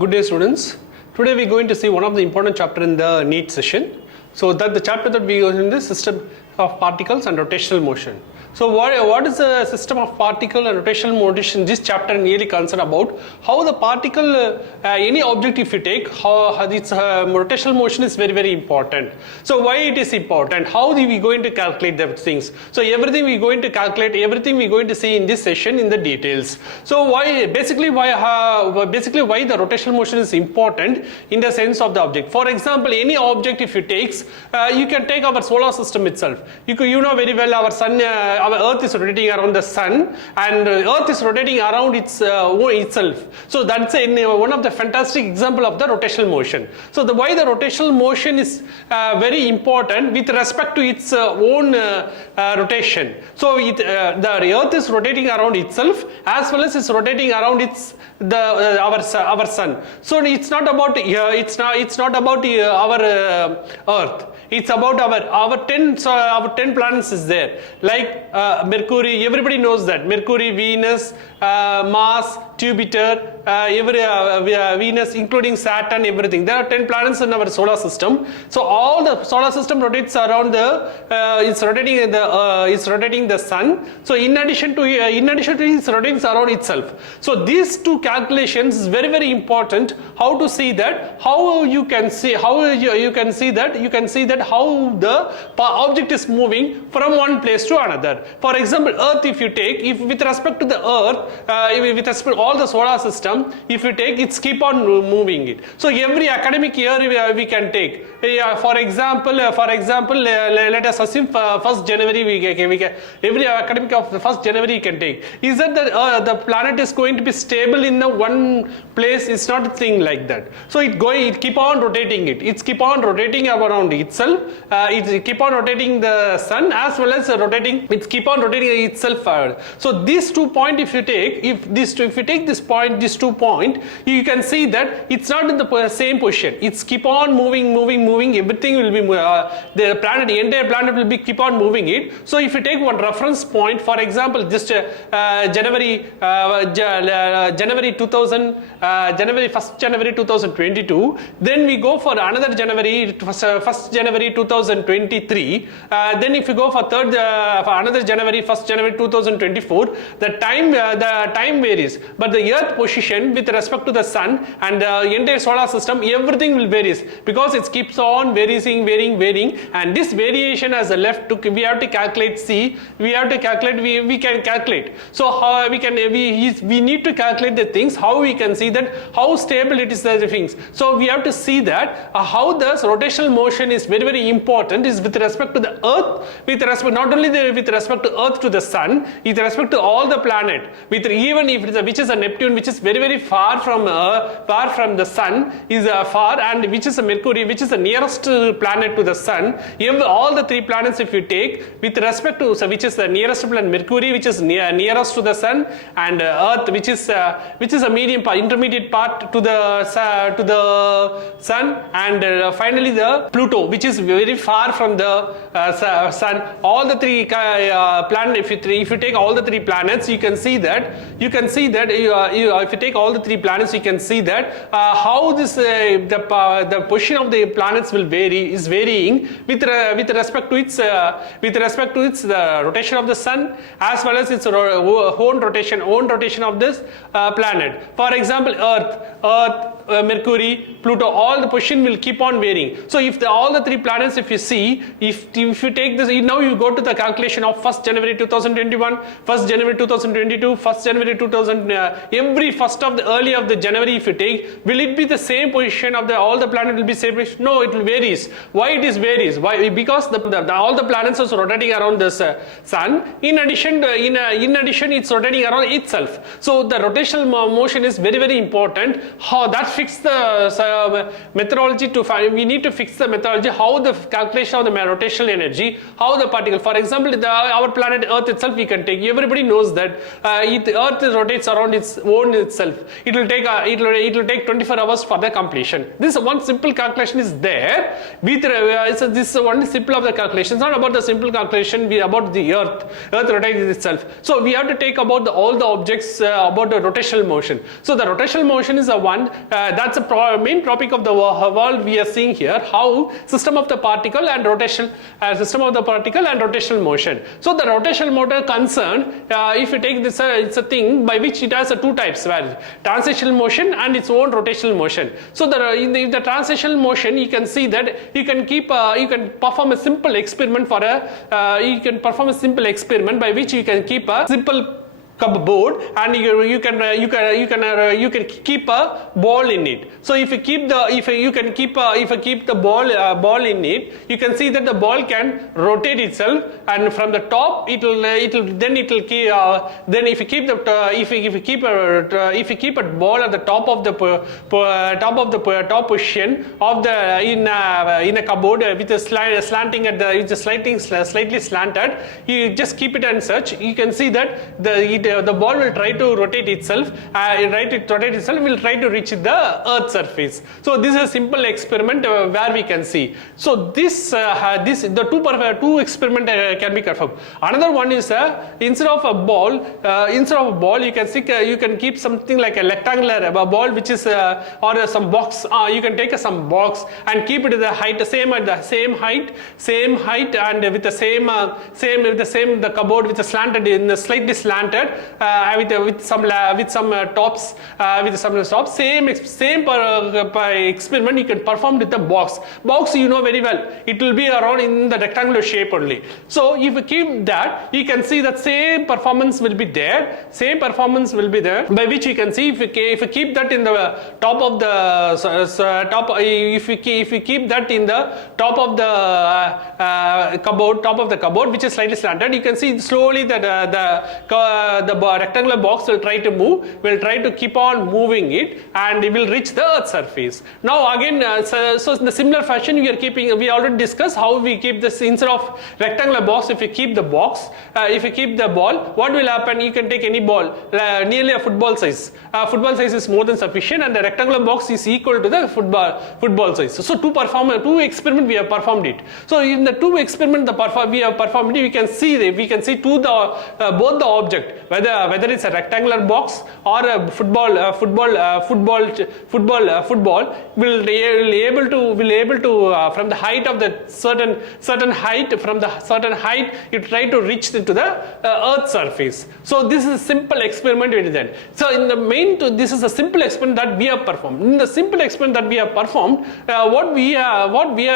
Good day, students. Today we are going to see one of the important chapter in the NEET session. So that the chapter that we are in the system of particles and rotational motion. So what is the system of particle and rotational motion? This chapter really concerned about how the particle, any object if you take, how its rotational motion is very important. So why it is important? How are we going to calculate the things? So everything we are going to calculate, everything we are going to see in this session in the details. So why the rotational motion is important in the sense of the object. For example, any object if you takes, you can take our solar system itself. You know very well our sun. Our earth is rotating around the sun and earth is rotating around itself. So that's one of the fantastic example of the rotational motion. So why the rotational motion is very important with respect to its own rotation. So the earth is rotating around itself as well as it's rotating around our sun. So it's not about it's not about our earth. It's about our 10 planets is there, like Mercury. Everybody knows that Mercury, Venus, Mars, Jupiter, Venus, including Saturn, everything. There are 10 planets in our solar system. So all the solar system rotates around it's rotating the sun. So in addition to it's rotating around itself. So these two calculations is very important. How to see that? How you can see how the object is moving from one place to another. For example, Earth if you take, if with respect to the Earth, with respect to all the solar system, if you take, it's keep on moving it. So every academic year we can take. For example, let us assume 1st January we can every academic of the 1st January you can take. Is that the planet is going to be stable in the one place? It's not a thing like that. So it keep on rotating it. It's keep on rotating around itself. It keep on rotating the sun as well as it's keep on rotating itself forward. So these 2 points if you take, if you take this point, these 2 points, you can see that it's not in the same position. It's keep on moving. Everything will be the entire planet will be keep on moving it. So if you take one reference point, for example, just January 1st January 2022. Then we go for another January, 1st January 2023. Then if you go for another January, 1st January 2024, the time varies, but the Earth position with respect to the sun and the entire solar system, everything will varies because it keeps on varying, and this variation as a left we have to calculate. We can calculate. So how we need to calculate the things. How we can see that how stable it is, the things. So we have to see that how the rotational motion is very important is with respect to the Earth, with respect not only with respect to Earth to the sun, with respect to all the planet, even if it is which is a Neptune, which is very far from the sun, is far, and which is a Mercury, which is the nearest planet to the sun. All the 3 planets if you take with respect to, so which is the nearest planet, Mercury, which is nearest to the sun, and Earth, which is a intermediate part to the sun, and finally the Pluto, which is very far from the sun. All the 3 planets, if you take all the 3 planets, you can see that if you take all the 3 planets, you can see that how this the position of the planets is varying with respect to its rotation of the sun as well as its own rotation of this planet. For example, Earth, Mercury, Pluto, all the position will keep on varying. So if all the 3 planets, if you see, if you take this, now you go to the calculation of 1st January 2021, 1st January 2022, 1st January 2000, every first of the early of the January if you take, will it be the same position of all the planet will be same position? No, it will varies. Why it is varies? Why? Because all the planets are rotating around the sun. In addition, it's rotating around itself. So the rotational motion is very important. How that fix the methodology to find. We need to fix the methodology. How the calculation of the rotational energy. How the particle. For example, our planet Earth itself we can take. Everybody knows that Earth rotates around its own itself. It will take 24 hours for the completion. This one simple calculation is there. With this one simple of the calculation. It's not about the simple calculation. We about the Earth. Earth rotates itself. So we have to take about all the objects about the rotational motion. So the rotational motion is the one that's a main topic of the world we are seeing here. How system of the particle and rotational motion. So the rotational motor concern, if you take this, it's a thing by which it has two types, translational motion and its own rotational motion. So in the translational motion, you can see that you can perform a simple experiment by which you can keep a simple cupboard and you can keep a ball in it. So if you keep the ball in it, you can see that the ball can rotate itself, and from the top if you keep a ball at the top of the top position of the in a cupboard with a slanting at the slightly slanted, you just keep it and such, you can see that the ball will try to rotate itself, will try to reach the earth surface. So this is a simple experiment where we can see. So the two experiment can be performed. Another one is instead of a ball, you can keep something like a rectangular ball, which is or some box. You can take some box and keep it at the same height, and with the same the cupboard with a slightly slanted. With some tops, same experiment you can perform with the box. You know very well, it will be around in the rectangular shape only. So if you keep that, you can see that same performance will be there. By which you can see if you keep that in the top of the top, if you keep that in the top of the cupboard, which is slightly slanted, you can see slowly that the rectangular box will try to keep on moving it, and it will reach the earth surface. Now again, so in the similar fashion, we already discussed how we keep this. Instead of rectangular box, if you keep the box, if you keep the ball, what will happen? You can take any ball, nearly a football size. Football size is more than sufficient, and the rectangular box is equal to the football size. So two experiment we have performed it. So in the two experiment we have performed it, we can see both the object, whether it's a rectangular box or a football will able to from the height of the certain height, you try to reach to the earth surface. So this is a simple experiment we did. So in the main, this is a simple experiment that we have performed. In the simple experiment that we have performed, what we are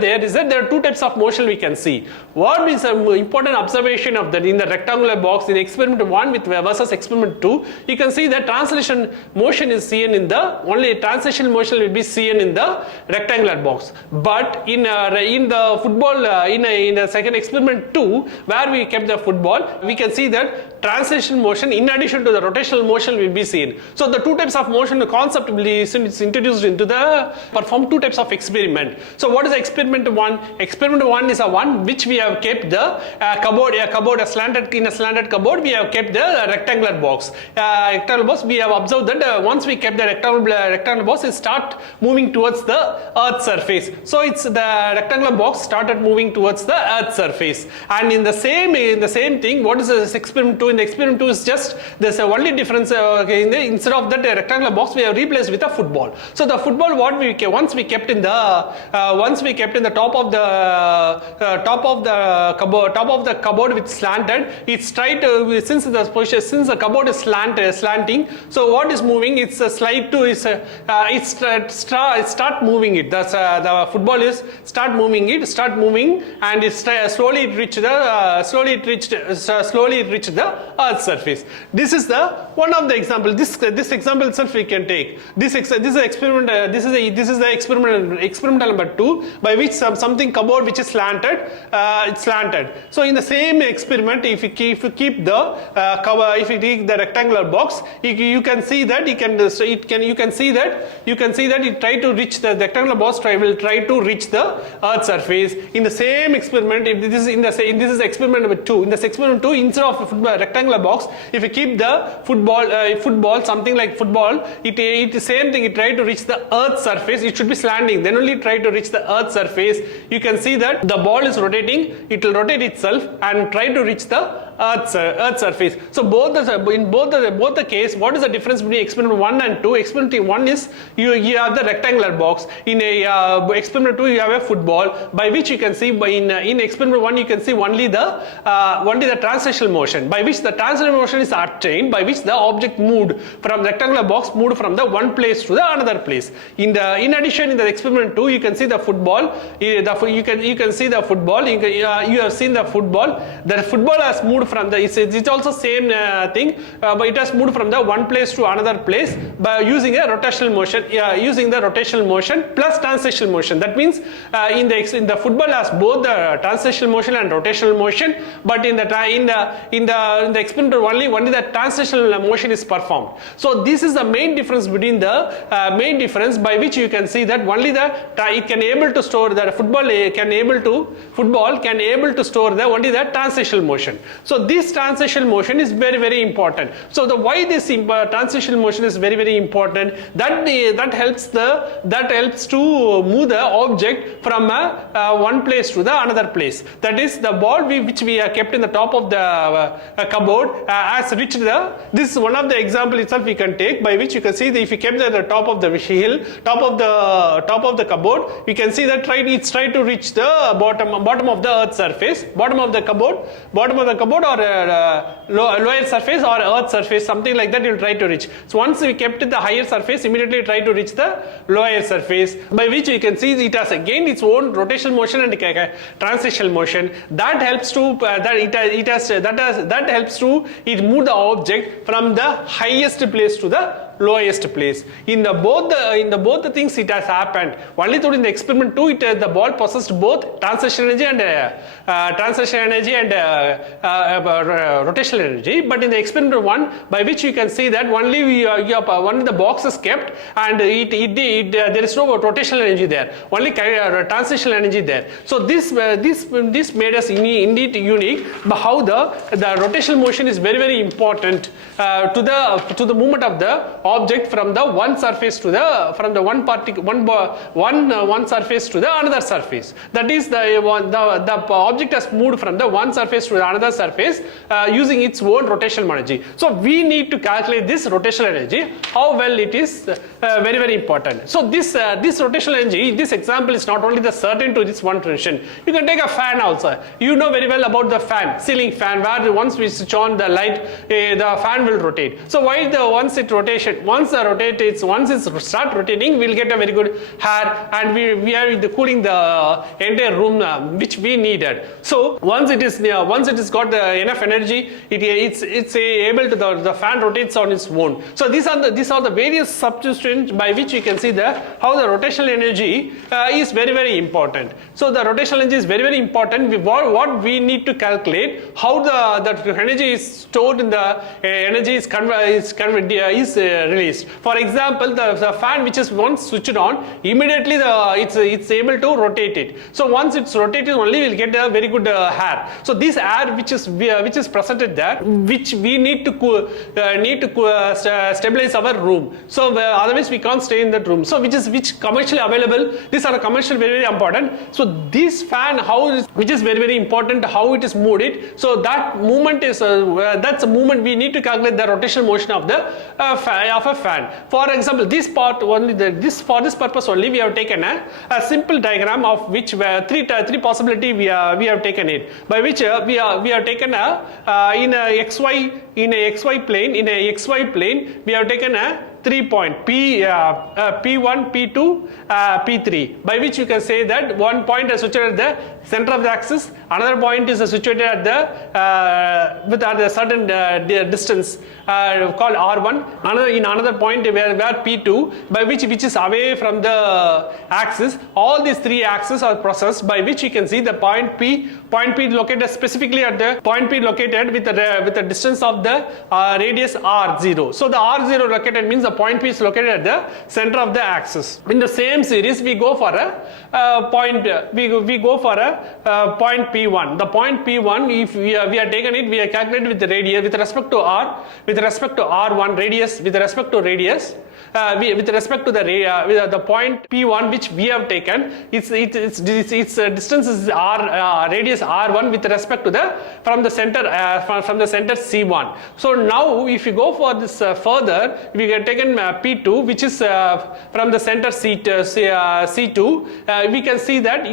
there is that there are two types of motion we can see. What is an important observation of that in the rectangular box in experiment 1 versus experiment 2, you can see that translation motion is seen in the translation motion will be seen in the rectangular box. But in the football, in the second experiment 2, where we kept the football, we can see that translation motion in addition to the rotational motion will be seen. So the two types of motion, the concept will be introduced into the perform two types of experiment. So what is experiment 1? Experiment 1 is a one which we have kept the cupboard, a slanted cupboard, we have kept the rectangular box. We have observed that once we kept the rectangular box, it start moving towards the earth surface. So it's the rectangular box started moving towards the earth surface. And in the same thing, what is this experiment 2? In the experiment 2 is just there's only difference. Instead of that rectangular box, we have replaced with a football. So the football, once we kept in the top of the cupboard with slanted, it's tried to, since the cupboard is slanting, so what is moving? It's a slide to start moving it. That's the football is start moving, and it slowly reached the earth surface. This is the one of the example. This example itself we can take. This is the experiment. This is the experimental number 2, by which something cupboard which is slanted. It's slanted. So in the same experiment, if you keep the cover, if you take the rectangular box, you can see that it try to reach the rectangular box. Will try to reach the earth surface. In the same experiment, this is experiment number 2. In this experiment 2, instead of a rectangular box, if you keep the football, something like football, it is same thing. It try to reach the earth's surface. It should be slanting, then only try to reach the earth's surface. You can see that the ball is rotating. It will rotate itself and try to reach the earth's surface. So in both the case, what is the difference between experiment 1 and 2? Experiment 1 is you have the rectangular box. In experiment 2 you have a football, by which you can see in experiment 1 you can see only the translational motion, by which the translational motion is attained, by which the object moved from rectangular box, moved from the one place to the another place. In addition, in the experiment 2 you can see the football. You can see the football. You have seen the football. The football has moved from the, it's also same thing, but it has moved from the one place to another place by using a rotational motion, using the rotational motion plus translational motion. That means in the football has both the translational motion and rotational motion, but in the experiment only the translational motion is performed. So this is the main difference between the by which you can see that only it can able to store the football can able to store only the translational motion. So this translational motion is very, very important. So why this translational motion is very, very important, that helps to move the object from one place to the another place. That is, the ball which we are kept in the top of the cupboard has reached this is one of the example itself we can take, by which you can see that if you kept at the top of the hill, top of the cupboard, you can see that it's trying to reach the bottom of the earth's surface, bottom of the cupboard or lower surface or earth surface, something like that you will try to reach. So once we kept the higher surface, immediately try to reach the lower surface, by which you can see it has gained its own rotational motion and translational motion. That helps to move the object from the highest place to the lowest place. In both the things it has happened. Only through in the experiment 2 the ball possessed both translational energy and rotational energy. But in the experiment 1, by which you can see that only the box is kept and there is no rotational energy there, only translational energy there. So this made us indeed unique. But how the rotational motion is very, very important to the movement of the object from the one surface to the one surface to the another surface. That is, the object has moved from the one surface to the another surface using its own rotational energy. So we need to calculate this rotational energy, how well it is very, very important. So this rotational energy, this example is not only the certain to this one dimension. You can take a fan also. You know very well about the fan, ceiling fan, where once we switch on the light, the fan will rotate. So why once it start rotating, we'll get a very good air, and we are cooling the entire room which we needed. So once it is got enough energy, it's able to the fan rotates on its own. So these are the various substituents by which you can see how the rotational energy is very, very important. So the rotational energy is very, very important. What we need to calculate, how the energy is stored in the energy is released. For example, the fan which is once switched on, immediately it's able to rotate it. So once it's rotated, only we'll get a very good air. So this air which is presented there, which we need to stabilize our room. So otherwise we can't stay in that room. So which commercially available. These are commercially very, very important. So this fan, which is very, very important, how it is moved it. So that movement is that's a movement we need to calculate the rotational motion of a fan. For example, this part only for this purpose only we have taken a simple diagram of which three possibility we have taken it, by which we have taken in a xy plane we have taken a 3 point P1, P2, P3, by which you can say that one point is situated at the center of the axis, another point is situated at the certain distance called R1, in another point where P2, by which is away from the axis. All these three axes are processed, by which you can see the point P located specifically at the point P located with the distance of the radius R0. So the R0 located means the point P is located at the center of the axis. In the same series, we go for a point point P1. The point P1, if we are taken it, we are calculated with the radius with respect to R, with respect to R1 radius, with respect to radius. With respect to the point P1 which we have taken, its distance is R, radius R1 with respect to from the center C1. So now if you go for this further, we have taken P2 which is from the center C2. We can see that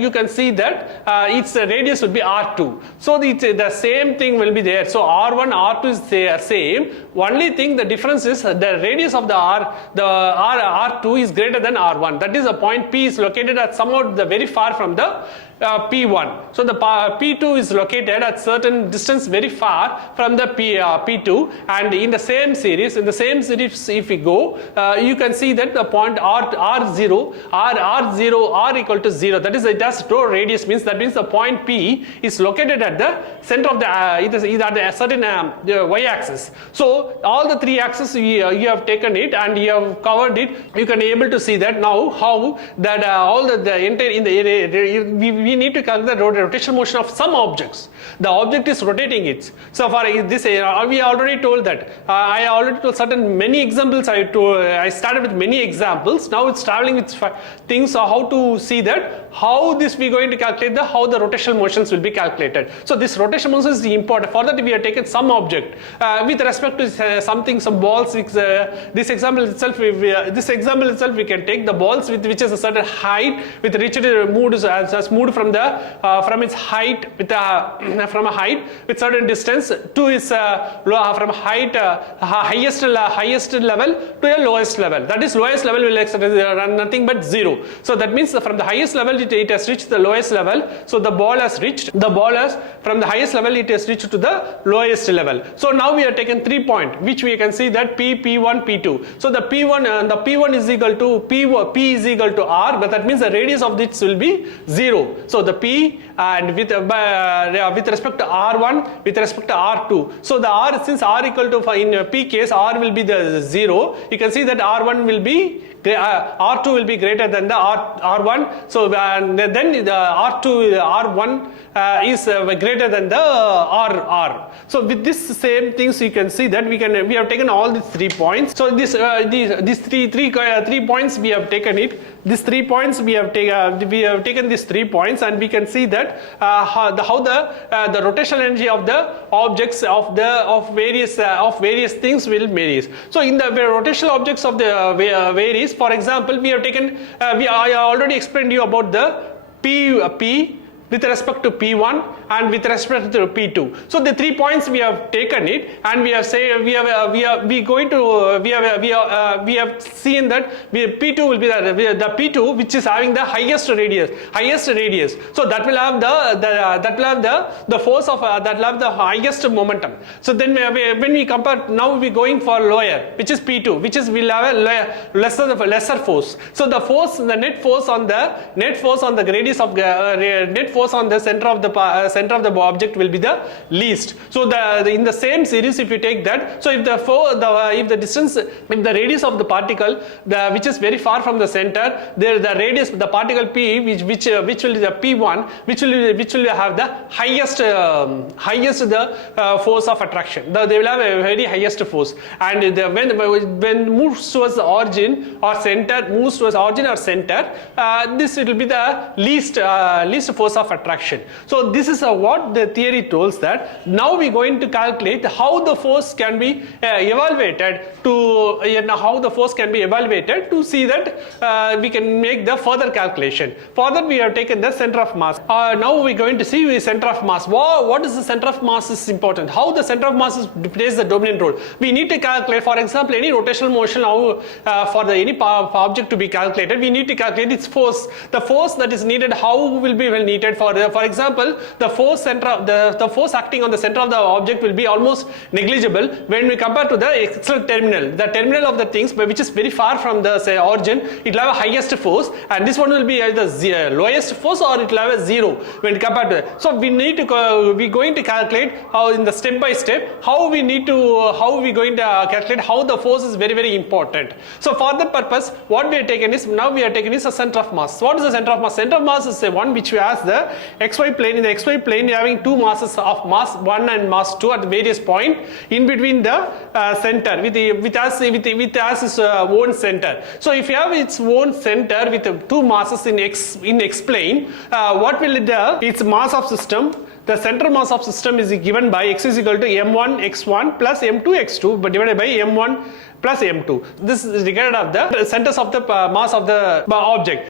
its radius will be R2. So the same thing will be there. So R1, R2 is the same. Only thing, the difference is the radius of the R2 is greater than R1. That is, the point P is located at somewhat very far from the P1. So the P2 is located at certain distance very far from the P2, and in the same series if we go, you can see that the point R equal to 0, that is, it has no radius, that means the point P is located at the center of it is at a certain y-axis. So all the three axes you have taken it and you have covered it. You can be able to see that now how that all the entire in the area we need to calculate the rotational motion of some objects. The object is rotating it. So for this, we already told that. I already told many examples. I started with many examples. Now it's traveling with things. How to see that? How this we going to calculate how the rotational motions will be calculated. So this rotational motion is important. For that we have taken some object with respect to some balls. This example itself, we can take the balls which is a certain height with reached moved from its height from a height with certain distance to its from height highest level to a lowest level. That is, lowest level will run nothing but 0. So that means from the highest level it has reached the lowest level. So the ball has from the highest level it has reached to the lowest level. So now we have taken 3 points, which we can see that P1, P2. So the P1 is equal to P is equal to R, but that means the radius of this will be 0. So the P and with respect to R1, with respect to R2. So the R, since R equal to, in P case, R will be the 0. You can see that R1 will be R2 will be greater than the R1. So then the R1 is greater than the RR. So with this same things, you can see that we have taken all these 3 points. So these three points we have taken it. These 3 points we have taken these 3 points, and we can see that how the rotational energy of the objects of various things will vary. So in the rotational objects of the varies. For example, we have taken I already explained you about the P with respect to P1 and with respect to P2. So the 3 points we have taken it, and we have seen that P2 will be the P2 which is having the highest radius. So that will have the force of that will have the highest momentum. So then when we compare, now we going for lower, which is P2, which is will have a lesser force. So the net force on the radius of net force on the center of the object will be the least. So in the same series, if you take that, so if the radius of the particle which is very far from the center, the radius, the particle P which will be the P1, which will have the highest force of attraction. They will have a very highest force, and when moves towards the origin or center, this will be the least force of attraction. So this is what the theory tells, that now we are going to calculate how the force can be evaluated to see that we can make the further calculation. For that we have taken the center of mass. Now we are going to see the center of mass. What is the center of mass is important. How the center of mass plays the dominant role. We need to calculate, for example, any rotational motion for any object to be calculated. We need to calculate its force. The force that is needed, how will be needed determinant for example, the force acting on the center of the object will be almost negligible when we compare to the external terminal. The terminal of the things which is very far from the origin, it will have a highest force, and this one will be either the lowest force or it will have a zero when compared to that. So we need to we going to calculate how in the step by step how we going to calculate how the force is very, very important. So for that purpose, what we are taking is a center of mass. What is the center of mass? Center of mass is the one which has the xy plane. In the xy plane, you are having two masses of mass 1 and mass 2 at the various point in between the center with its own center. So if you have its own center with two masses in x plane, what will it do? Its mass of system, the center mass of system is given by x is equal to m1 x1 plus m2 x2 but divided by m1 plus m2. This is regarded of the centers of the mass of the object.